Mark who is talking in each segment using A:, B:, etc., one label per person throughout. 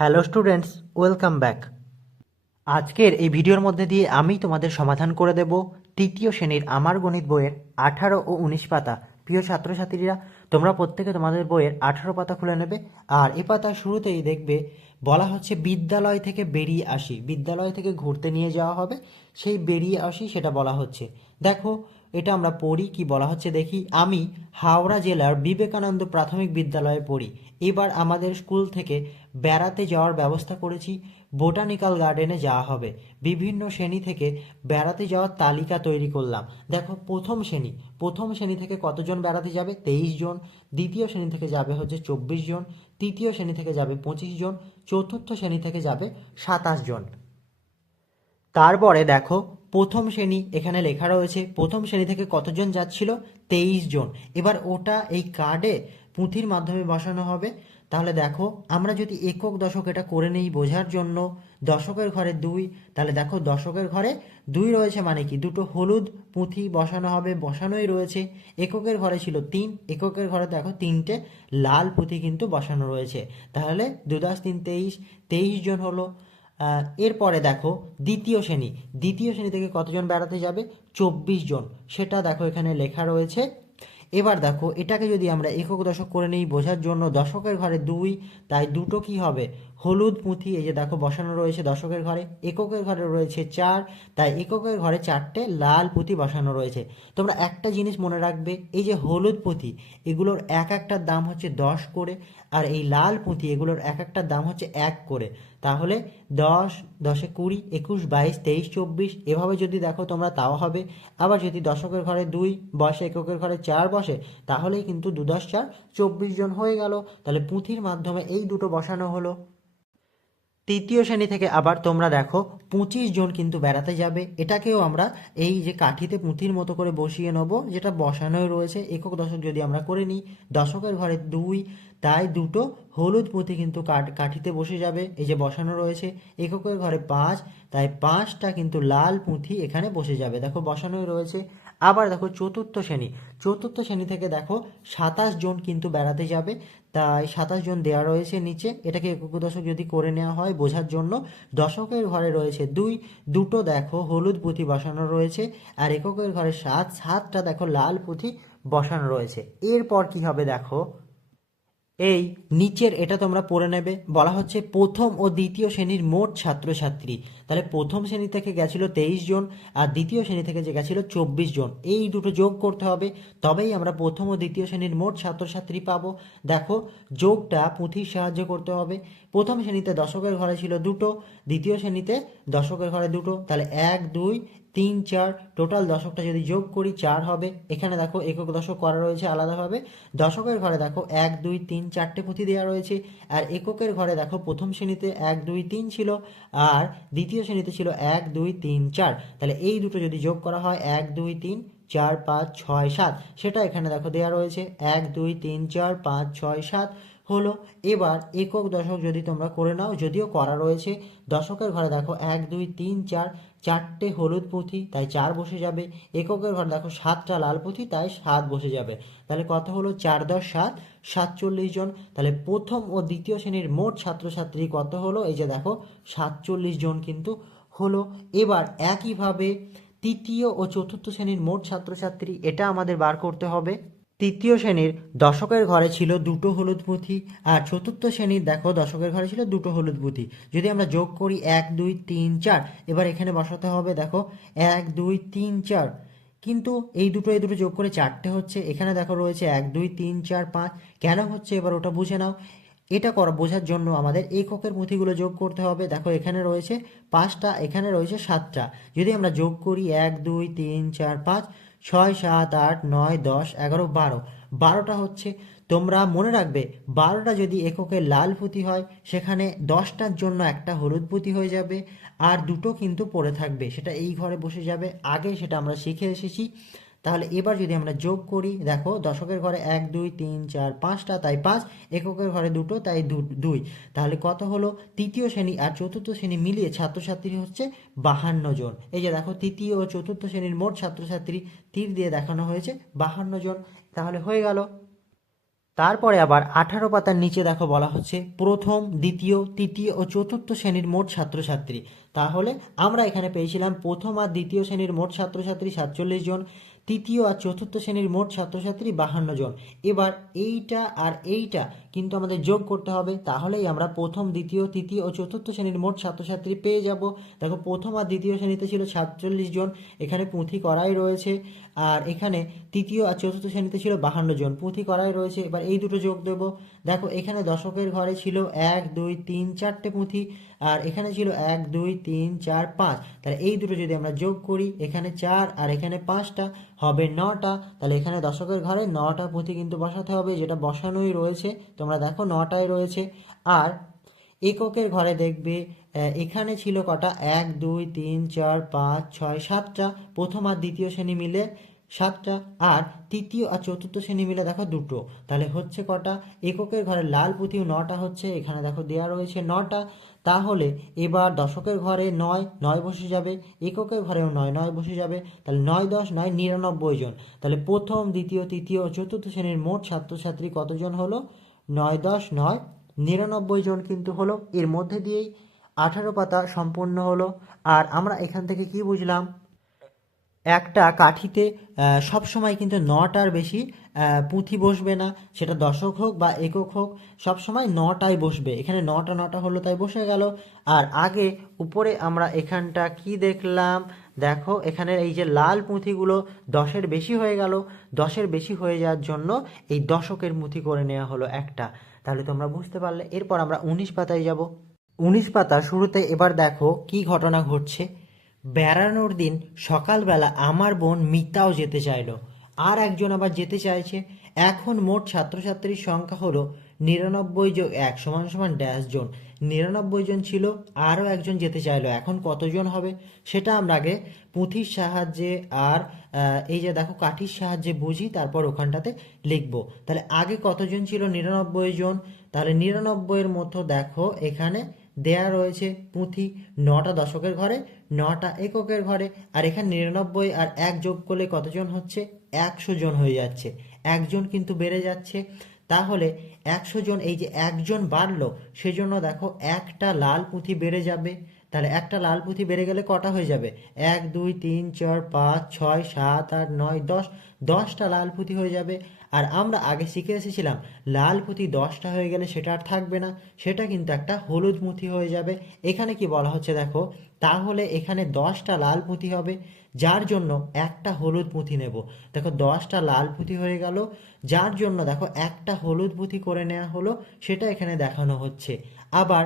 A: hello students welcome back আজকের এই ভিডিওর মধ্যে দিয়ে আমি তোমাদের সমাধান করে দেব তৃতীয় শ্রেণীর আমার গণিত বইয়ের আঠারো ও উনিশ পাতা প্রিয় ছাত্রছাত্রীরা তোমরা প্রত্যেকে তোমাদের বইয়ের আঠারো পাতা খুলে নেবে আর এ পাতা শুরুতেই দেখবে বলা হচ্ছে বিদ্যালয় থেকে বেরিয়ে আসি বিদ্যালয় থেকে ঘুরতে নিয়ে যাওয়া হবে সেই বেরিয়ে আসি সেটা বলা হচ্ছে দেখো এটা আমরা পড়ি কি বলা হচ্ছে দেখি আমি হাওড়া জেলার বিবেকানন্দ প্রাথমিক বিদ্যালয়ে পড়ি এবার আমাদের স্কুল থেকে বেড়াতে যাওয়ার ব্যবস্থা করেছি বোটানিক্যাল গার্ডেনে যাওয়া হবে বিভিন্ন শ্রেণী থেকে বেড়াতে যাওয়ার তালিকা তৈরি করলাম দেখো প্রথম শ্রেণী প্রথম শ্রেণী থেকে কতজন বেড়াতে যাবে তেইশ জন দ্বিতীয় শ্রেণী থেকে যাবে হচ্ছে চব্বিশ জন তৃতীয় শ্রেণী থেকে যাবে পঁচিশ জন চতুর্থ শ্রেণী থেকে যাবে সাতাশ জন তারপরে দেখো প্রথম শ্রেণী এখানে লেখা রয়েছে প্রথম শ্রেণী থেকে কতজন যাচ্ছিল তেইশ জন এবার ওটা এই কার্ডে পুঁথির মাধ্যমে বসানো হবে তাহলে দেখো আমরা যদি একক দশক এটা করে নেই বোঝার জন্য দশকের ঘরে দুই তাহলে দেখো দশকের ঘরে দুই রয়েছে মানে কি দুটো হলুদ পুঁথি বসানো হবে বসানোই রয়েছে এককের ঘরে ছিল তিন এককের ঘরে দেখো তিনটে লাল পুঁথি কিন্তু বসানো রয়েছে তাহলে দু তিন তেইশ তেইশ জন হলো এরপরে দেখো দ্বিতীয় শ্রেণী দ্বিতীয় শ্রেণী থেকে কতজন বেড়াতে যাবে চব্বিশ জন সেটা দেখো এখানে লেখা রয়েছে এবার দেখো এটাকে যদি আমরা একক দশক করে নিই বোঝার জন্য দশকের ঘরে দুই তাই দুটো কি হবে হলুদ পুঁথি এই যে দেখো বসানো রয়েছে দশকের ঘরে এককের ঘরে রয়েছে চার তাই এককের ঘরে চারটে লাল পুঁথি বসানো রয়েছে তোমরা একটা জিনিস মনে রাখবে এই যে হলুদ পুঁথি এগুলোর এক একটার দাম হচ্ছে দশ করে আর এই লাল পুঁথি এগুলোর এক একটার দাম হচ্ছে এক করে তাহলে দশ দশে কুড়ি একুশ বাইশ তেইশ চব্বিশ এভাবে যদি দেখো তোমরা তাও হবে আবার যদি দশকের ঘরে দুই বসে এককের ঘরে চার বসে তাহলেই কিন্তু দু দশ চার চব্বিশ জন হয়ে গেল তাহলে পুঁথির মাধ্যমে এই দুটো বসানো হলো তৃতীয় শ্রেণী থেকে আবার তোমরা দেখো পঁচিশ জন কিন্তু বেড়াতে যাবে এটাকেও আমরা এই যে কাঠিতে পুঁথির মতো করে বসিয়ে নেবো যেটা বসানোই রয়েছে একক দশক যদি আমরা করে নিই দশকের ঘরে দুই তাই দুটো হলুদ পুঁথি কিন্তু কাঠ কাঠিতে বসে যাবে এই যে বসানো রয়েছে এককের ঘরে পাঁচ তাই পাঁচটা কিন্তু লাল পুঁথি এখানে বসে যাবে দেখো বসানোই রয়েছে আবার দেখো চতুর্থ শ্রেণী চতুর্থ শ্রেণী থেকে দেখো সাতাশ জন কিন্তু বেড়াতে যাবে তাই সাতাশ জন দেওয়া রয়েছে নিচে এটাকে একক দশক যদি করে নেওয়া হয় বোঝার জন্য দশকের ঘরে রয়েছে দুই দুটো দেখো হলুদ পুঁথি বসানো রয়েছে আর এককের ঘরে সাত সাতটা দেখো লাল পুঁথি বসানো রয়েছে এরপর কি হবে দেখো এই নিচের এটা তোমরা পড়ে নেবে বলা হচ্ছে প্রথম ও দ্বিতীয় শ্রেণীর মোট ছাত্রছাত্রী তাহলে প্রথম শ্রেণী থেকে গেছিল তেইশ জন আর দ্বিতীয় শ্রেণী থেকে যে গেছিল চব্বিশ জন এই দুটো যোগ করতে হবে তবেই আমরা প্রথম ও দ্বিতীয় শ্রেণীর মোট ছাত্রছাত্রী পাবো দেখো যোগটা পুঁথির সাহায্য করতে হবে প্রথম শ্রেণীতে দশকের ঘরে ছিল দুটো দ্বিতীয় শ্রেণীতে দশকের ঘরে দুটো তাহলে এক দুই তিন চার টোটাল দশকটা যদি যোগ করি চার হবে এখানে দেখো একক দশক করা রয়েছে আলাদাভাবে দশকের ঘরে দেখো এক দুই তিন চারটে পুঁথি দেওয়া রয়েছে আর এককের ঘরে দেখো প্রথম শ্রেণীতে এক দুই তিন ছিল আর দ্বিতীয় শ্রেণীতে ছিল এক দুই তিন চার তাহলে এই দুটো যদি যোগ করা হয় এক দুই তিন চার পাঁচ ছয় সাত সেটা এখানে দেখো দেওয়া রয়েছে এক দুই তিন চার পাঁচ ছয় সাত হলো এবার একক দশক যদি তোমরা করে নাও যদিও করা রয়েছে দশকের ঘরে দেখো এক দুই তিন চার চারটে হলুদ পুঁথি তাই চার বসে যাবে এককের ঘরে দেখো সাতটা লাল পুঁথি তাই সাত বসে যাবে তাহলে কত হলো চার দশ সাত সাতচল্লিশ জন তাহলে প্রথম ও দ্বিতীয় শ্রেণীর মোট ছাত্রছাত্রী কত হলো এই যে দেখো সাতচল্লিশ জন কিন্তু হলো এবার একইভাবে তৃতীয় ও চতুর্থ শ্রেণীর মোট ছাত্রছাত্রী এটা আমাদের বার করতে হবে তৃতীয় শ্রেণীর দশকের ঘরে ছিল দুটো হলুদ পুঁথি আর চতুর্থ শ্রেণীর দেখো দশকের ঘরে ছিল দুটো হলুদ পুঁথি যদি আমরা যোগ করি এক দুই তিন চার এবার এখানে বসাতে হবে দেখো এক দুই তিন চার কিন্তু এই দুটো এই দুটো যোগ করে চারটে হচ্ছে এখানে দেখো রয়েছে এক দুই তিন চার পাঁচ কেন হচ্ছে এবার ওটা বুঝে নাও এটা করা বোঝার জন্য আমাদের এককের পুঁথিগুলো যোগ করতে হবে দেখো এখানে রয়েছে পাঁচটা এখানে রয়েছে সাতটা যদি আমরা যোগ করি এক দুই তিন চার পাঁচ ছয় সাত আট নয় দশ এগারো বারো বারোটা হচ্ছে তোমরা মনে রাখবে বারোটা যদি এককে লাল পুঁতি হয় সেখানে দশটার জন্য একটা হলুদ পুঁতি হয়ে যাবে আর দুটো কিন্তু পড়ে থাকবে সেটা এই ঘরে বসে যাবে আগে সেটা আমরা শিখে এসেছি তাহলে এবার যদি আমরা যোগ করি দেখো দশকের ঘরে এক দুই তিন চার পাঁচটা তাই পাঁচ এককের ঘরে দুটো তাই দুই তাহলে কত হলো তৃতীয় শ্রেণী আর চতুর্থ শ্রেণী মিলিয়ে ছাত্রছাত্রী হচ্ছে বাহান্ন জন এই যে দেখো তৃতীয় ও চতুর্থ শ্রেণীর মোট ছাত্রছাত্রী তীর দিয়ে দেখানো হয়েছে বাহান্ন জন তাহলে হয়ে গেল তারপরে আবার আঠারো পাতার নিচে দেখো বলা হচ্ছে প্রথম দ্বিতীয় তৃতীয় ও চতুর্থ শ্রেণীর মোট ছাত্রছাত্রী তাহলে আমরা এখানে পেয়েছিলাম প্রথম আর দ্বিতীয় শ্রেণীর মোট ছাত্রছাত্রী সাতচল্লিশ জন তৃতীয় আর চতুর্থ শ্রেণীর মোট ছাত্রছাত্রী বাহান্ন জন এবার এইটা আর এইটা কিন্তু আমাদের যোগ করতে হবে তাহলেই আমরা প্রথম দ্বিতীয় তৃতীয় ও চতুর্থ শ্রেণীর মোট ছাত্রছাত্রী পেয়ে যাব দেখো প্রথম আর দ্বিতীয় শ্রেণীতে ছিল সাতচল্লিশ জন এখানে পুঁথি করাই রয়েছে আর এখানে তৃতীয় আর চতুর্থ শ্রেণীতে ছিল বাহান্ন জন পুঁথি করাই রয়েছে এবার এই দুটো যোগ দেব দেখো এখানে দশকের ঘরে ছিল এক দুই তিন চারটে পুঁথি আর এখানে ছিল এক দুই তিন চার পাঁচ তাহলে এই দুটো যদি আমরা যোগ করি এখানে চার আর এখানে পাঁচটা হবে নটা তাহলে এখানে দশকের ঘরে নটা পুঁথি কিন্তু বসাতে হবে যেটা বসানোই রয়েছে তোমরা দেখো নটায় রয়েছে আর এককের ঘরে দেখবে এখানে ছিল কটা এক দুই তিন চার পাঁচ ছয় সাতটা প্রথম আর দ্বিতীয় শ্রেণী মিলে সাতটা আর তৃতীয় আর চতুর্থ শ্রেণী মিলে দেখো দুটো তাহলে হচ্ছে কটা এককের ঘরে লাল পুঁথিও নটা হচ্ছে এখানে দেখো দেওয়া রয়েছে নটা তাহলে এবার দশকের ঘরে নয় নয় বসে যাবে এককের ঘরেও নয় নয় বসে যাবে তাহলে নয় দশ নয় নিরানব্বই জন তাহলে প্রথম দ্বিতীয় তৃতীয় চতুর্থ শ্রেণীর মোট ছাত্রছাত্রী কতজন হলো নয় দশ নয় নিরানব্বই জন কিন্তু হলো এর মধ্যে দিয়েই আঠারো পাতা সম্পূর্ণ হলো আর আমরা এখান থেকে কি বুঝলাম একটা কাঠিতে সব সময় কিন্তু নটার বেশি পুঁথি বসবে না সেটা দশক হোক বা একক হোক সবসময় নটাই বসবে এখানে নটা নটা হলো তাই বসে গেল আর আগে উপরে আমরা এখানটা কি দেখলাম দেখো এখানের এই যে লাল পুঁথিগুলো দশের বেশি হয়ে গেল দশের বেশি হয়ে যাওয়ার জন্য এই দশকের পুঁথি করে নেওয়া হলো একটা তাহলে তোমরা বুঝতে পারলে এরপর আমরা উনিশ পাতায় যাব উনিশ পাতা শুরুতে এবার দেখো কি ঘটনা ঘটছে বেড়ানোর দিন সকালবেলা আমার বোন মিতাও যেতে চাইলো আর একজন আবার যেতে চাইছে এখন মোট ছাত্রছাত্রীর সংখ্যা হলো নিরানব্বই যোগ এক সমান সমান ড্যাশ জন নিরানব্বই জন ছিল আরও একজন যেতে চাইলো এখন কতজন হবে সেটা আমরা আগে পুঁথির সাহায্যে আর এই যে দেখো কাঠির সাহায্যে বুঝি তারপর ওখানটাতে লিখব তাহলে আগে কতজন ছিল নিরানব্বই জন তাহলে নিরানব্বইয়ের মতো দেখো এখানে দেয়া রয়েছে পুঁথি নটা দশকের ঘরে নটা এককের ঘরে আর এখানে নিরানব্বই আর এক যোগ করলে কতজন হচ্ছে একশো জন হয়ে যাচ্ছে একজন কিন্তু বেড়ে যাচ্ছে তাহলে একশো জন এই যে একজন বাড়লো সেজন্য দেখো একটা লাল পুঁথি বেড়ে যাবে তাহলে একটা লাল পুঁথি বেড়ে গেলে কটা হয়ে যাবে এক দুই তিন চার পাঁচ ছয় সাত আট নয় দশ দশটা লাল পুঁথি হয়ে যাবে আর আমরা আগে শিখে এসেছিলাম লাল পুঁতি দশটা হয়ে গেলে সেটা আর থাকবে না সেটা কিন্তু একটা হলুদ পুঁথি হয়ে যাবে এখানে কি বলা হচ্ছে দেখো তাহলে এখানে দশটা লাল পুঁতি হবে যার জন্য একটা হলুদ পুঁথি নেব দেখো দশটা লাল পুঁথি হয়ে গেল যার জন্য দেখো একটা হলুদ পুঁথি করে নেওয়া হলো সেটা এখানে দেখানো হচ্ছে আবার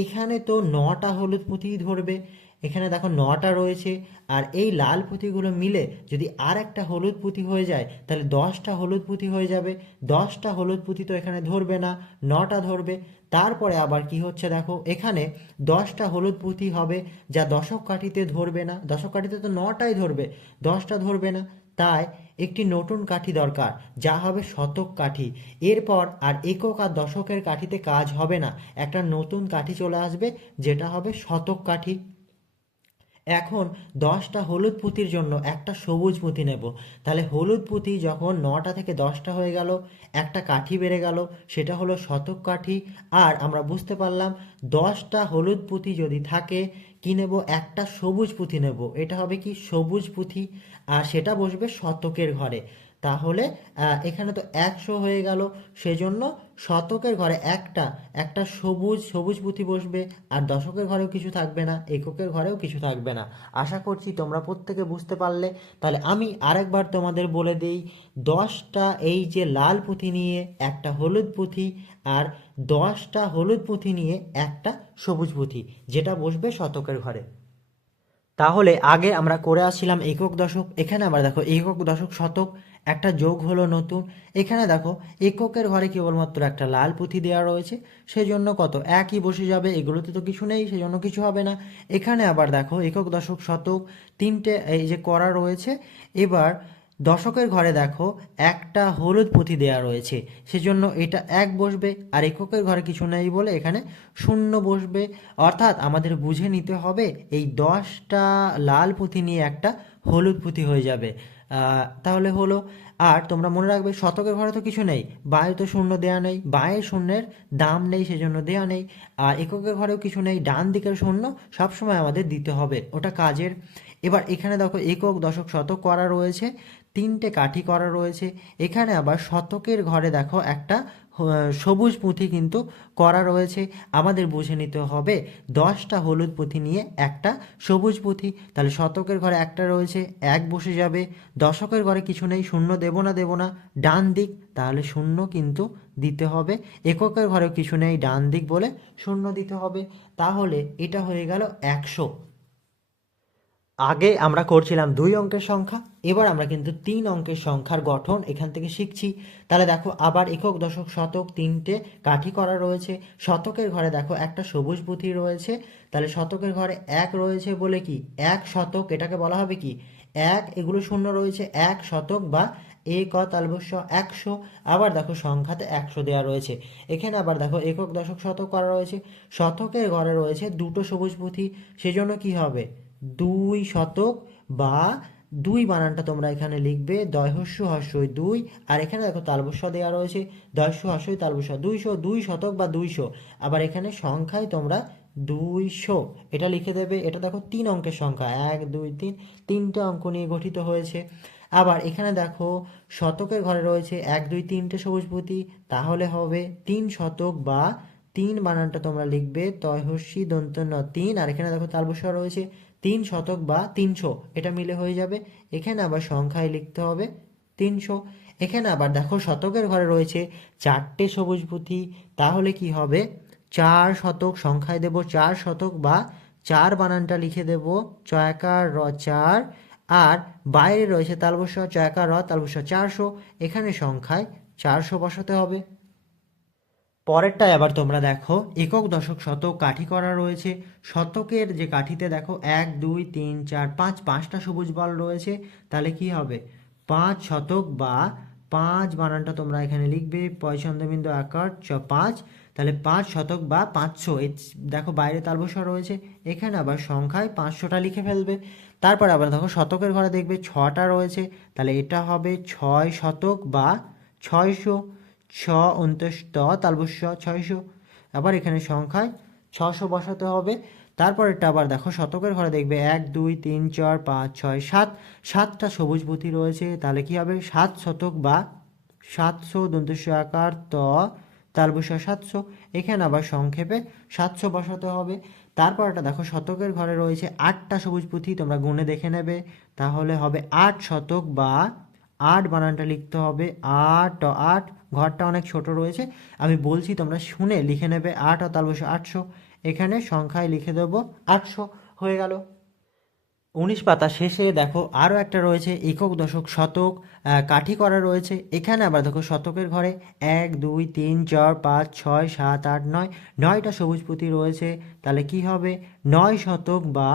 A: এখানে তো নটা হলুদ পুঁথি ধরবে এখানে দেখো নটা রয়েছে আর এই লাল পুঁথিগুলো মিলে যদি আর একটা হলুদ পুঁথি হয়ে যায় তাহলে দশটা হলুদ পুঁথি হয়ে যাবে দশটা হলুদ পুঁথি তো এখানে ধরবে না নটা ধরবে তারপরে আবার কি হচ্ছে দেখো এখানে দশটা হলুদ পুঁথি হবে যা দশক কাঠিতে ধরবে না দশক কাঠিতে তো নটাই ধরবে দশটা ধরবে না তাই একটি নতুন কাঠি দরকার যা হবে শতক কাঠি এরপর আর একক আর দশকের কাঠিতে কাজ হবে না একটা নতুন কাঠি চলে আসবে যেটা হবে শতক কাঠি এখন দশটা হলুদ পুঁতির জন্য একটা সবুজ পুঁতি নেব তাহলে হলুদ পুঁতি যখন নটা থেকে দশটা হয়ে গেল একটা কাঠি বেড়ে গেল সেটা হলো শতক কাঠি আর আমরা বুঝতে পারলাম দশটা হলুদ পুঁতি যদি থাকে কি নেব একটা সবুজ পুঁথি নেব এটা হবে কি সবুজ পুঁথি আর সেটা বসবে শতকের ঘরে তাহলে এখানে তো একশো হয়ে গেল সেজন্য শতকের ঘরে একটা একটা সবুজ সবুজ পুঁথি বসবে আর দশকের ঘরেও কিছু থাকবে না এককের ঘরেও কিছু থাকবে না আশা করছি তোমরা প্রত্যেকে বুঝতে পারলে তাহলে আমি আরেকবার তোমাদের বলে দিই দশটা এই যে লাল পুঁথি নিয়ে একটা হলুদ পুঁথি আর দশটা হলুদ পুঁথি নিয়ে একটা সবুজ পুঁথি যেটা বসবে শতকের ঘরে তাহলে আগে আমরা করে আসছিলাম একক দশক এখানে আমরা দেখো একক দশক শতক একটা যোগ হলো নতুন এখানে দেখো এককের ঘরে কেবলমাত্র একটা লাল পুঁথি দেওয়া রয়েছে সেই জন্য কত একই বসে যাবে এগুলোতে তো কিছু নেই সেই জন্য কিছু হবে না এখানে আবার দেখো একক দশক শতক তিনটে এই যে করা রয়েছে এবার দশকের ঘরে দেখো একটা হলুদ পুঁথি দেয়া রয়েছে সেজন্য এটা এক বসবে আর এককের ঘরে কিছু নেই বলে এখানে শূন্য বসবে অর্থাৎ আমাদের বুঝে নিতে হবে এই দশটা লাল পুঁথি নিয়ে একটা হলুদ পুঁথি হয়ে যাবে তাহলে হলো আর তোমরা মনে রাখবে শতকের ঘরে তো কিছু নেই বায়ু তো শূন্য দেয়া নেই বায়ের শূন্যের দাম নেই সেজন্য দেয়া নেই আর এককের ঘরেও কিছু নেই ডান দিকের শূন্য সবসময় আমাদের দিতে হবে ওটা কাজের এবার এখানে দেখো একক দশক শতক করা রয়েছে তিনটে কাঠি করা রয়েছে এখানে আবার শতকের ঘরে দেখো একটা সবুজ পুঁথি কিন্তু করা রয়েছে আমাদের বুঝে নিতে হবে দশটা হলুদ পুঁথি নিয়ে একটা সবুজ পুঁথি তাহলে শতকের ঘরে একটা রয়েছে এক বসে যাবে দশকের ঘরে কিছু নেই শূন্য দেব না দেব না ডান দিক তাহলে শূন্য কিন্তু দিতে হবে এককের ঘরেও কিছু নেই ডান দিক বলে শূন্য দিতে হবে তাহলে এটা হয়ে গেল একশো আগে আমরা করছিলাম দুই অঙ্কের সংখ্যা এবার আমরা কিন্তু তিন অঙ্কের সংখ্যার গঠন এখান থেকে শিখছি তাহলে দেখো আবার একক দশক শতক তিনটে কাঠি করা রয়েছে শতকের ঘরে দেখো একটা সবুজ পুঁথি রয়েছে তাহলে শতকের ঘরে এক রয়েছে বলে কি এক শতক এটাকে বলা হবে কি এক এগুলো শূন্য রয়েছে এক শতক বা এক তালবস্য একশো আবার দেখো সংখ্যাতে একশো দেওয়া রয়েছে এখানে আবার দেখো একক দশক শতক করা রয়েছে শতকের ঘরে রয়েছে দুটো সবুজ পুঁথি সেজন্য কি হবে দুই শতক বা দুই বানানটা তোমরা এখানে লিখবে দহস্য হস্যই দুই আর এখানে দেখো তালবস্য দেওয়া রয়েছে দয়স্য হস্যই তালবস্য দুইশো দুই শতক বা দুইশো আবার এখানে সংখ্যায় তোমরা দুইশো এটা লিখে দেবে এটা দেখো তিন অঙ্কের সংখ্যা এক দুই তিন তিনটে অঙ্ক নিয়ে গঠিত হয়েছে আবার এখানে দেখো শতকের ঘরে রয়েছে এক দুই তিনটে সবুজ পুঁতি তাহলে হবে তিন শতক বা তিন বানানটা তোমরা লিখবে তয়হস্যি দন্তন্য তিন আর এখানে দেখো তালবস্য রয়েছে তিন শতক বা তিনশো এটা মিলে হয়ে যাবে এখানে আবার সংখ্যায় লিখতে হবে তিনশো এখানে আবার দেখো শতকের ঘরে রয়েছে চারটে সবুজ পুঁথি তাহলে কি হবে চার শতক সংখ্যায় দেব চার শতক বা চার বানানটা লিখে দেব চয়াকার র চার আর বাইরে রয়েছে তালবস চয়াকার র তালবস্য চারশো এখানে সংখ্যায় চারশো বসাতে হবে পরেরটায় আবার তোমরা দেখো একক দশক শতক কাঠি করা রয়েছে শতকের যে কাঠিতে দেখো এক দুই তিন চার পাঁচ পাঁচটা সবুজ বল রয়েছে তাহলে কি হবে পাঁচ শতক বা পাঁচ বানানটা তোমরা এখানে লিখবে পয়সন্দবিন্দু আকার চ পাঁচ তাহলে পাঁচ শতক বা পাঁচশো এই দেখো বাইরে তালবসা রয়েছে এখানে আবার সংখ্যায় পাঁচশোটা লিখে ফেলবে তারপর আবার দেখো শতকের ঘরে দেখবে ছটা রয়েছে তাহলে এটা হবে ছয় শতক বা ছয়শো স অন্তস ত তালবস্য ছয়শো আবার এখানে সংখ্যায় ছশো বসাতে হবে তারপরেরটা আবার দেখো শতকের ঘরে দেখবে এক দুই তিন চার পাঁচ ছয় সাত সাতটা সবুজ পুঁথি রয়েছে তাহলে কি হবে সাত শতক বা সাতশো দন্তস্য আকার ত তালবসা সাতশো এখানে আবার সংক্ষেপে সাতশো বসাতে হবে তারপরটা দেখো শতকের ঘরে রয়েছে আটটা সবুজ পুঁথি তোমরা গুণে দেখে নেবে তাহলে হবে আট শতক বা আট বানানটা লিখতে হবে আট আট ঘরটা অনেক ছোট রয়েছে আমি বলছি তোমরা শুনে লিখে নেবে আট ও তার বসে আটশো এখানে সংখ্যায় লিখে দেবো আটশো হয়ে গেল উনিশ পাতা শেষে দেখো আরও একটা রয়েছে একক দশক শতক কাঠি করা রয়েছে এখানে আবার দেখো শতকের ঘরে এক দুই তিন চার পাঁচ ছয় সাত আট নয় নয়টা সবুজ পুঁতি রয়েছে তাহলে কি হবে নয় শতক বা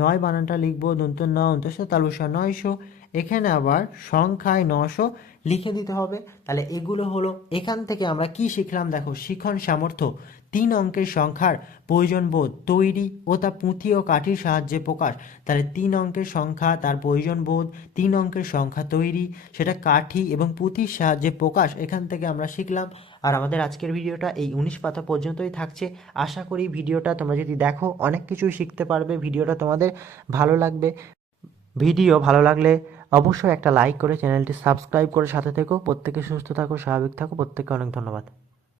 A: নয় বানানটা লিখবো দন্ত ন অন্তস্থ তালুসা নয়শো এখানে আবার সংখ্যায় নশো লিখে দিতে হবে তাহলে এগুলো হলো এখান থেকে আমরা কি শিখলাম দেখো শিখন সামর্থ্য তিন অঙ্কের সংখ্যার প্রয়োজন বোধ তৈরি ও তা পুঁথি ও কাঠির সাহায্যে প্রকাশ তাহলে তিন অঙ্কের সংখ্যা তার প্রয়োজন বোধ তিন অঙ্কের সংখ্যা তৈরি সেটা কাঠি এবং পুঁথির সাহায্যে প্রকাশ এখান থেকে আমরা শিখলাম আর আমাদের আজকের ভিডিওটা এই উনিশ পাতা পর্যন্তই থাকছে আশা করি ভিডিওটা তোমরা যদি দেখো অনেক কিছুই শিখতে পারবে ভিডিওটা তোমাদের ভালো লাগবে ভিডিও ভালো লাগলে অবশ্যই একটা লাইক করে চ্যানেলটি সাবস্ক্রাইব করে সাথে থেকো প্রত্যেকে সুস্থ থাকো স্বাভাবিক থাকো প্রত্যেককে অনেক ধন্যবাদ